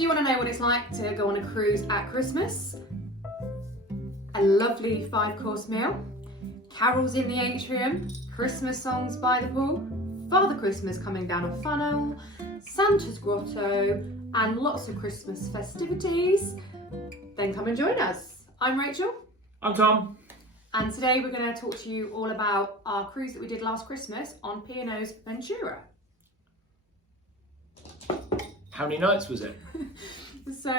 Do you want to know what it's like to go on a cruise at Christmas? A lovely 5-course meal, carols in the atrium, Christmas songs by the pool, Father Christmas coming down a funnel, Santa's grotto, and lots of Christmas festivities. Then come and join us. I'm Rachel. I'm Tom. And today we're going to talk to you all about our cruise that we did last Christmas on P&O's Ventura. How many nights was it? So,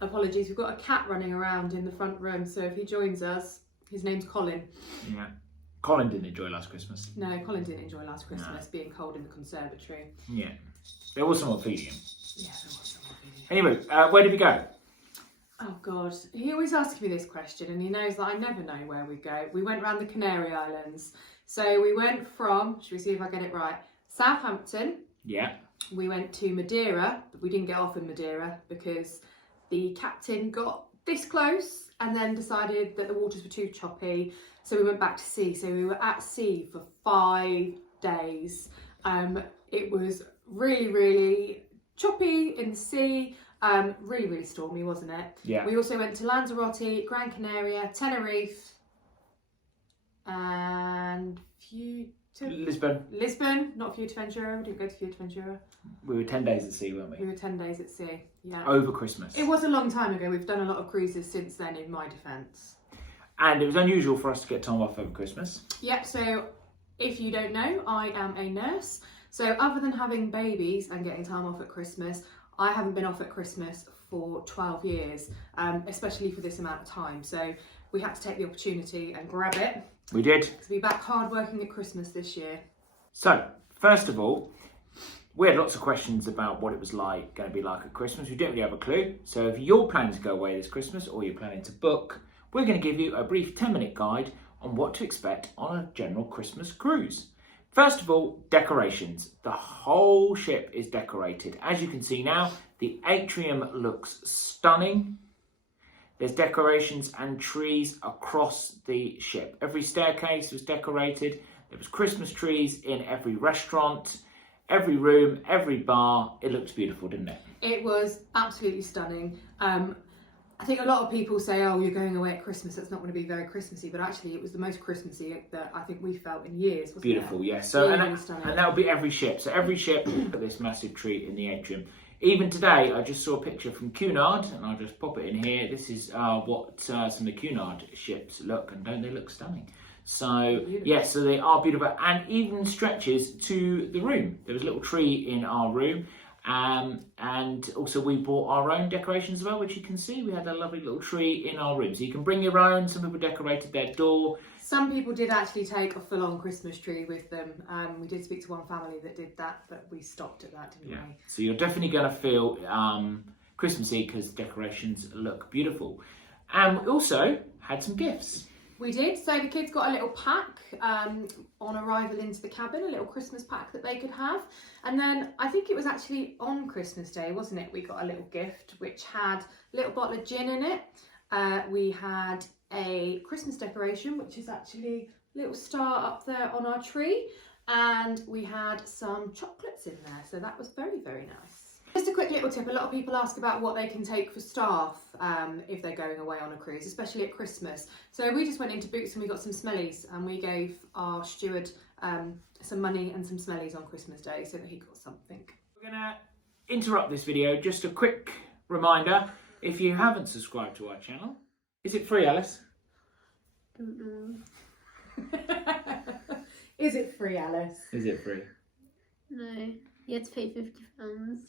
apologies, we've got a cat running around in the front room, so if he joins us, his name's Colin. Yeah. Colin didn't enjoy last Christmas. No, Colin didn't enjoy last Christmas, being cold in the conservatory. Yeah. There was someone feeding him. Yeah, there was someone feeding him. Anyway, where did we go? Oh God, he always asks me this question and he knows that I never know where we go. We went around the Canary Islands. So we went from, should we see if I get it right, Southampton. Yeah. We went to Madeira, but we didn't get off in Madeira because the captain got this close and then decided that the waters were too choppy. So we went back to sea. So we were at sea for 5 days. It was really, really choppy in the sea. Really, really stormy, wasn't it? Yeah. We also went to Lanzarote, Gran Canaria, Tenerife, and Lisbon, not Fuerteventura. We didn't go to Fuerteventura. We were 10 days at sea, weren't We we? were 10 days at sea, yeah. Over Christmas. It was a long time ago. We've done a lot of cruises since then, in my defence. And it was unusual for us to get time off over Christmas. Yep, so if you don't know, I am a nurse. So other than having babies and getting time off at Christmas, I haven't been off at Christmas for 12 years, especially for this amount of time. So we had to take the opportunity and grab it. We did. To be back hard working at Christmas this year. So, first of all, we had lots of questions about what it was going to be like at Christmas. We didn't really have a clue. So if you're planning to go away this Christmas or you're planning to book, we're going to give you a brief 10-minute guide on what to expect on a general Christmas cruise. First of all, decorations. The whole ship is decorated. As you can see now, the atrium looks stunning. There's decorations and trees across the ship. Every staircase was decorated. There was Christmas trees in every restaurant, every room, every bar. It looked beautiful, didn't it? It was absolutely stunning. I think a lot of people say, oh, you're going away at Christmas, that's not going to be very Christmassy, but actually it was the most Christmassy that I think we felt in years, wasn't Beautiful, it? yes. So, really, and that would be every ship. So every ship put this massive tree in the atrium. Even today, I just saw a picture from Cunard, and I'll just pop it in here. This is what some of the Cunard ships look, and don't they look stunning? So, yes, so they are beautiful, and even stretches to the room. There was a little tree in our room. And also we bought our own decorations as well, which you can see. We had a lovely little tree in our room. So you can bring your own. Some people decorated their door. Some people did actually take a full-on Christmas tree with them. We did speak to one family that did that, but we stopped at that, didn't we? So you're definitely going to feel Christmassy because decorations look beautiful. And we also had some gifts. We did. So the kids got a little pack on arrival into the cabin, a little Christmas pack that they could have. And then I think it was actually on Christmas Day, wasn't it? We got a little gift which had a little bottle of gin in it. We had a Christmas decoration, which is actually a little star up there on our tree. And we had some chocolates in there. So that was very, very nice. Just a quick little tip, a lot of people ask about what they can take for staff if they're going away on a cruise, especially at Christmas. So we just went into Boots and we got some smellies and we gave our steward some money and some smellies on Christmas Day so that he got something. We're going to interrupt this video. Just a quick reminder, if you haven't subscribed to our channel, is it free, Alice? Don't know. Is it free, Alice? Is it free? No. You had to pay £50.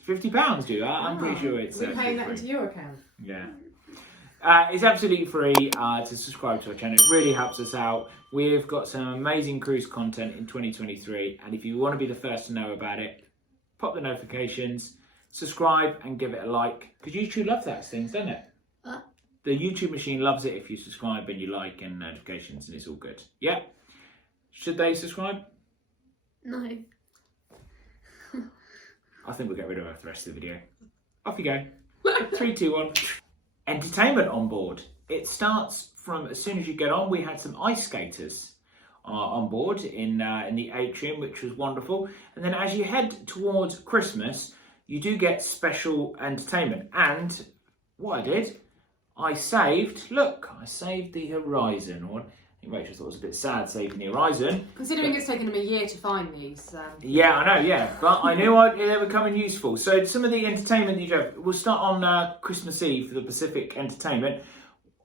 £50, do you? I'm pretty sure it's We're paying that free. into your account. Yeah. It's absolutely free to subscribe to our channel. It really helps us out. We've got some amazing cruise content in 2023. And if you want to be the first to know about it, pop the notifications, subscribe and give it a like. Because YouTube loves those things, doesn't it? The YouTube machine loves it if you subscribe and you like and notifications and it's all good. Yeah? Should they subscribe? No. I think we'll get rid of her for the rest of the video. Off you go. 3, 2, 1. Entertainment on board. It starts from as soon as you get on. We had some ice skaters on board in the atrium, which was wonderful. And then as you head towards Christmas, you do get special entertainment. And what I did, I saved the Horizon one. I think Rachel thought it was a bit sad saving the Horizon. Considering it's taken them a year to find these. Yeah, I know, yeah. But I knew they were coming useful. So some of the entertainment that you do, we'll start on Christmas Eve for the Pacific entertainment.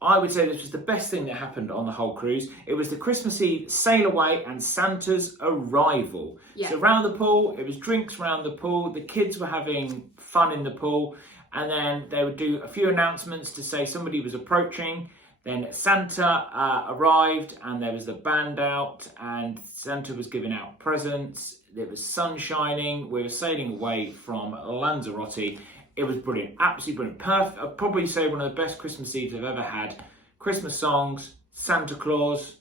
I would say this was the best thing that happened on the whole cruise. It was the Christmas Eve sail away and Santa's arrival. Yeah. So around the pool, it was drinks around the pool. The kids were having fun in the pool. And then they would do a few announcements to say somebody was approaching. Then Santa arrived and there was the band out and Santa was giving out presents. There was sun shining. We were sailing away from Lanzarote. It was brilliant, absolutely brilliant. Perfect. I'd probably say one of the best Christmas Eves I've ever had. Christmas songs, Santa Claus,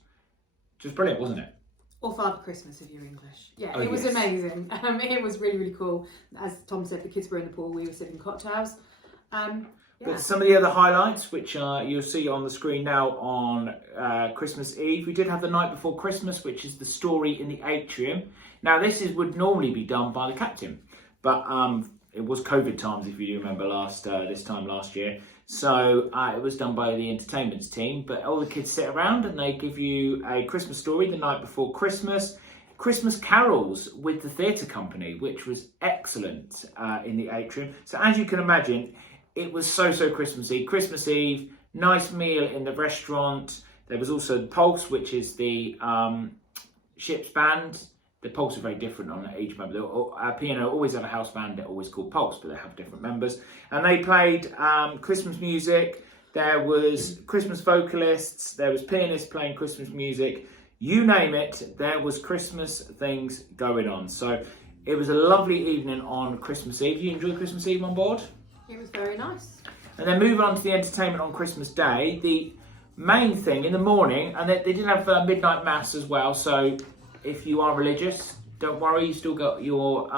just brilliant, wasn't it? Or Father Christmas if you're English. Yeah, Oh, it was yes. amazing. It was really, really cool. As Tom said, the kids were in the pool, we were sipping cocktails. Yeah. But some of the other highlights, which you'll see on the screen now on Christmas Eve, we did have the night before Christmas, which is the story in the atrium. Now, would normally be done by the captain, but it was COVID times, if you remember this time last year. So it was done by the entertainments team, but all the kids sit around and they give you a Christmas story the night before Christmas. Christmas carols with the theatre company, which was excellent in the atrium. So as you can imagine, it was so Christmassy. Christmas Eve, nice meal in the restaurant. There was also the Pulse, which is the ship's band. The Pulse are very different on each member. P&O always have a house band, they're always called Pulse, but they have different members. And they played Christmas music. There was Christmas vocalists. There was pianists playing Christmas music. You name it, there was Christmas things going on. So it was a lovely evening on Christmas Eve. You enjoy Christmas Eve on board? It was very nice. And then moving on to the entertainment on Christmas Day, the main thing in the morning, and they did have midnight mass as well, so if you are religious, don't worry, you still got your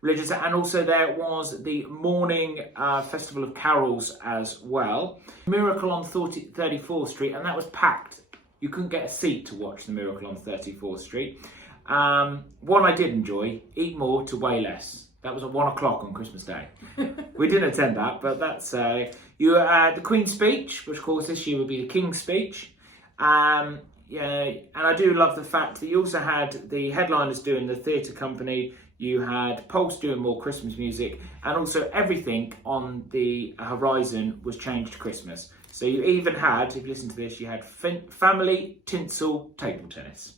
religious. And also there was the morning Festival of Carols as well. Miracle on 34th Street, and that was packed. You couldn't get a seat to watch the Miracle on 34th Street. One I did enjoy, Eat More to Weigh Less. That was at 1 o'clock on Christmas Day. We didn't attend that, but that's the Queen's Speech, which of course this year would be the King's Speech. Yeah, and I do love the fact that you also had the headliners doing the theatre company. You had Pulse doing more Christmas music, and also everything on the horizon was changed to Christmas. So you even had, if you listen to this, you had family, tinsel, table tennis.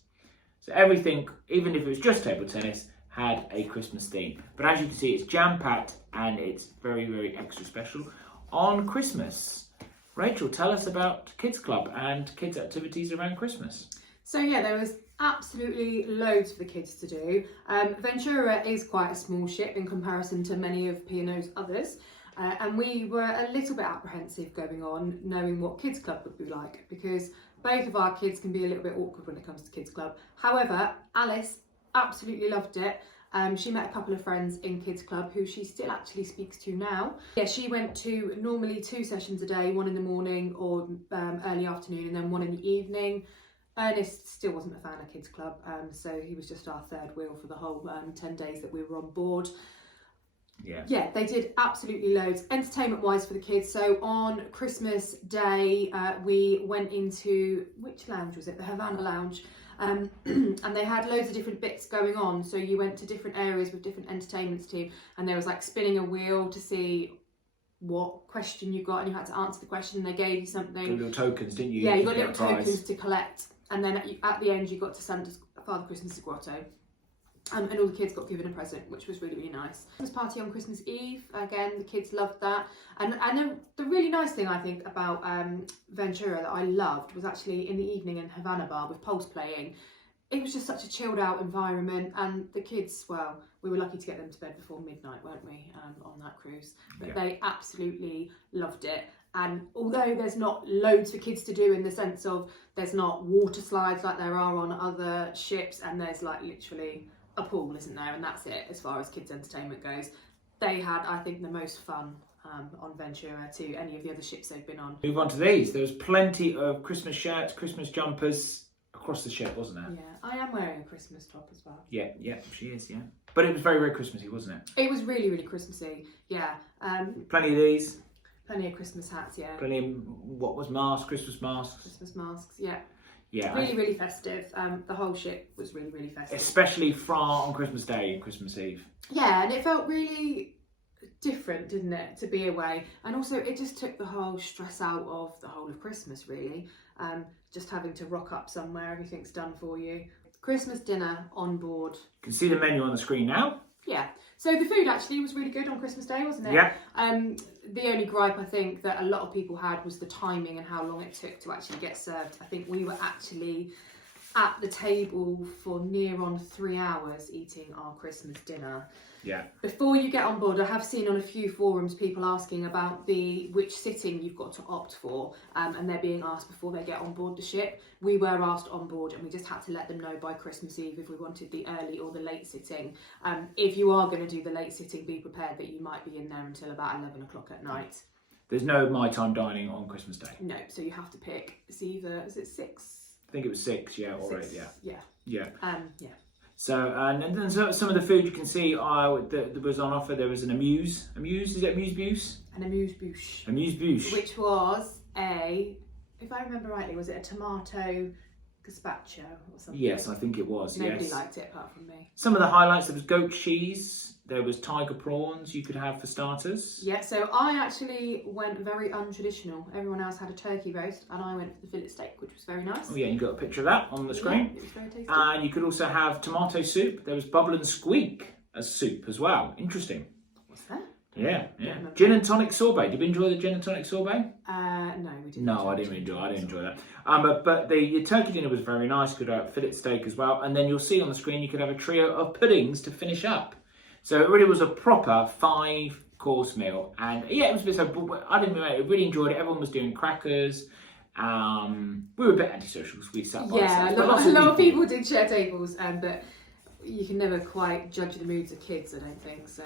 So everything, even if it was just table tennis, had a Christmas theme. But as you can see, it's jam-packed and it's very extra special on Christmas. Rachel, tell us about Kids Club and kids' activities around Christmas. So yeah, there was absolutely loads for the kids to do. Ventura is quite a small ship in comparison to many of P&O's others. And we were a little bit apprehensive going on, knowing what Kids Club would be like, because both of our kids can be a little bit awkward when it comes to Kids Club. However, Alice absolutely loved it. She met a couple of friends in Kids Club who she still actually speaks to now. Yeah, she went to normally 2 sessions a day, one in the morning or early afternoon, and then one in the evening. Ernest still wasn't a fan of Kids Club, so he was just our third wheel for the whole 10 days that we were on board. Yeah, they did absolutely loads entertainment wise for the kids. So on Christmas Day we went into, which lounge was it? The Havana Lounge. And they had loads of different bits going on, so you went to different areas with different entertainments team, and there was like spinning a wheel to see what question you got, and you had to answer the question, and they gave you something. Little tokens, didn't you? Yeah, you got little tokens to collect, and then at the end you got to Santa's Father Christmas Grotto. And all the kids got given a present, which was really nice. Christmas party on Christmas Eve, again, the kids loved that. And the really nice thing I think about Ventura that I loved was actually in the evening in Havana Bar with Pulse playing. It was just such a chilled out environment, and the kids, well, we were lucky to get them to bed before midnight, weren't we, on that cruise. But They absolutely loved it. And although there's not loads for kids to do in the sense of there's not water slides like there are on other ships, and there's like literally a pool, isn't there, and that's it as far as kids entertainment goes. They had, I think, the most fun on Ventura to any of the other ships they've been on. Move on to these. There was plenty of Christmas shirts, Christmas jumpers across the ship, wasn't there? Yeah, I am wearing a Christmas top as well. Yeah, she is, yeah. But it was very, very Christmassy, wasn't it? It was really, really Christmassy. Yeah. Plenty of these. Plenty of Christmas hats. Yeah. Plenty of Christmas masks. Christmas masks. Yeah. Yeah. Really, really festive. The whole ship was really, really festive. Especially on Christmas Day and Christmas Eve. Yeah, and it felt really different, didn't it, to be away? And also, it just took the whole stress out of the whole of Christmas, really. Just having to rock up somewhere, everything's done for you. Christmas dinner on board. You can see the menu on the screen now. Yeah. So the food actually was really good on Christmas Day, wasn't it? Yeah. The only gripe I think that a lot of people had was the timing and how long it took to actually get served. I think we were actually at the table for near on 3 hours eating our Christmas dinner. Yeah. Before you get on board, I have seen on a few forums people asking about which sitting you've got to opt for, and they're being asked before they get on board the ship. We were asked on board, and we just had to let them know by Christmas Eve if we wanted the early or the late sitting. If you are going to do the late sitting, be prepared that you might be in there until about 11 o'clock at night. There's no My Time dining on Christmas Day. No, so you have to pick. Is it 6? I think it was 6, yeah, or 8, yeah. Yeah. Yeah. Yeah. So, and then some of the food you can see that was on offer. There was an amuse, is it amuse-bouche? An amuse-bouche. Amuse-bouche. Which was if I remember rightly, was it a tomato gazpacho or something? Yes, I think it was, Nobody yes. liked it apart from me. Some of the highlights, there was goat cheese, there was tiger prawns you could have for starters. Yeah, so I actually went very untraditional. Everyone else had a turkey roast and I went for the fillet steak, which was very nice. Oh yeah, you got a picture of that on the screen. Yeah, it was very tasty. And you could also have tomato soup. There was bubble and squeak as soup as well. Interesting. What's that? Yeah. Gin and tonic sorbet. Did you enjoy the gin and tonic sorbet? No, we didn't. No, I didn't enjoy that. But the turkey dinner was very nice. Could have fillet steak as well. And then you'll see on the screen you could have a trio of puddings to finish up. So it really was a proper 5-course meal. And yeah, it was a bit so. I really enjoyed it. Everyone was doing crackers. We were a bit antisocial because we sat by ourselves. A lot of people did share tables, but you can never quite judge the moods of kids, I don't think. So.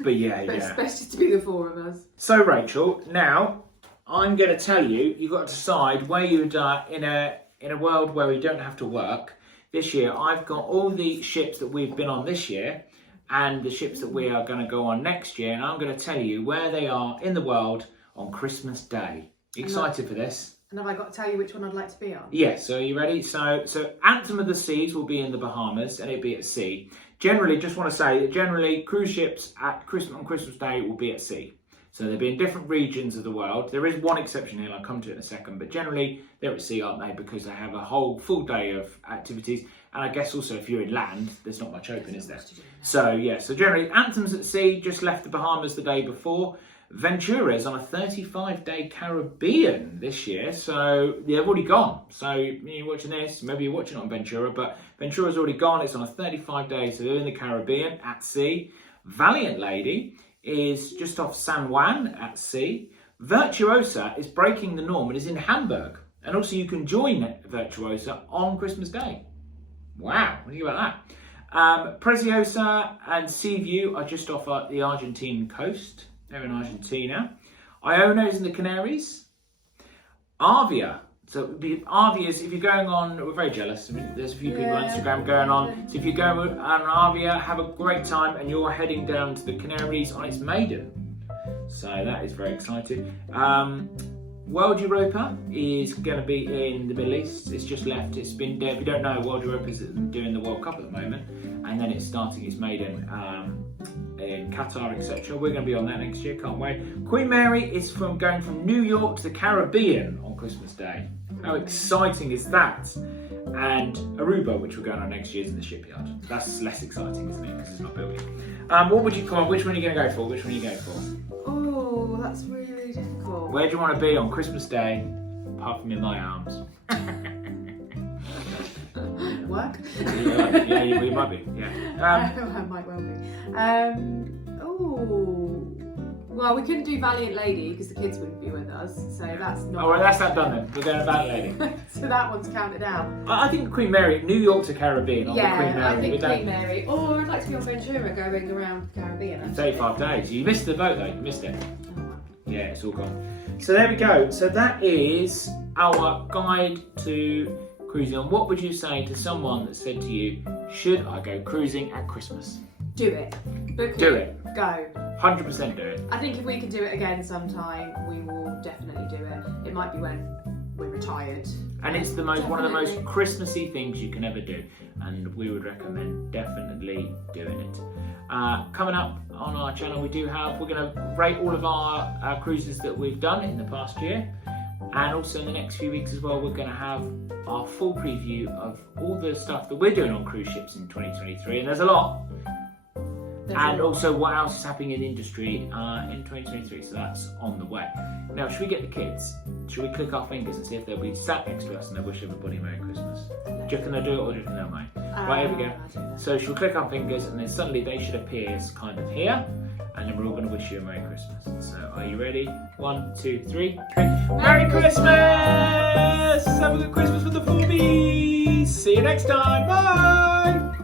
But yeah, It's best just to be the 4 of us. So Rachel, now I'm going to tell you, you've got to decide where you'd in a world where we don't have to work. This year, I've got all the ships that we've been on this year and the ships that we are going to go on next year, and I'm going to tell you where they are in the world on Christmas Day. Excited for this? And have I got to tell you which one I'd like to be on? Yes, so are you ready? So Anthem of the Seas will be in the Bahamas and it'll be at sea. Generally, just want to say that generally cruise ships on Christmas Day will be at sea. So they'll be in different regions of the world. There is one exception here, I'll come to it in a second, but generally they're at sea, aren't they? Because they have a whole full day of activities. And I guess also if you're in land, there's not much open, is there? So yeah, so generally Anthem's at sea, just left the Bahamas the day before. Ventura's on a 35-day Caribbean this year, so they've already gone. So you're watching this, maybe you're watching it on Ventura, but Ventura's already gone. It's on a 35 days, so they're in the Caribbean at sea. Valiant Lady is just off San Juan at sea. Virtuosa is breaking the norm and is in Hamburg. And also you can join Virtuosa on Christmas Day. Wow, what do you think about that? Preciosa and Seaview are just off the Argentine coast. They're in Argentina. Iona is in the Canaries. Arvia. So Arvia is, if you're going on, we're very jealous. I mean, there's a few people on Instagram going on. So if you're going on Arvia, have a great time and you're heading down to the Canaries on its maiden. So that is very exciting. World Europa is going to be in the Middle East. It's just left. It's been, if you don't know, World Europa is doing the World Cup at the moment. And then it's starting its maiden in Qatar, etc. We're going to be on that next year, can't wait. Queen Mary is going from New York to the Caribbean on Christmas Day. How exciting is that? And Aruba, which we're going on next year, is in the shipyard. That's less exciting, isn't it? Because it's not building. What would you call? Which one are you going to go for? Which one are you going for? Oh, that's really, really difficult. Where do you want to be on Christmas Day, apart from in my arms? Work? Yeah, you might be. Yeah. I might well be. Well, we couldn't do Valiant Lady because the kids wouldn't be with us, so that's not. Oh, well, that's that done then. We're going to Valiant Lady. So that one's counted out. I think Queen Mary, New York to Caribbean. On the Queen Mary. I think Queen Mary. Or I'd like to be on Ventura going around the Caribbean. Actually. 35 days. You missed the boat though. You missed it. Oh, well. Yeah, it's all gone. So there we go. So that is our guide to cruising. What would you say to someone that said to you, should I go cruising at Christmas? do it. Book Do it. Go. 100% do it. I think if we can do it again sometime, we will definitely do it. It might be when we're retired. And it's one of the most Definitely. Christmassy things you can ever do, and we would recommend definitely doing it. Coming up on our channel, we're going to rate all of our cruises that we've done in the past year, and also in the next few weeks as well, we're going to have our full preview of all the stuff that we're doing on cruise ships in 2023, and there's a lot. And also what else is happening in the industry in 2023, so that's on the way. Now, should we get the kids? Should we click our fingers and see if they'll be sat next to us and they wish everybody Merry Christmas? Do you reckon they'll do it, or do you reckon they might? Right, here we go. So should we click our fingers, and then suddenly they should appear as kind of here, and then we're all going to wish you a Merry Christmas. So are you ready? 1, 2, 3. Merry Christmas! Have a good Christmas with the 4Bs! See you next time. Bye!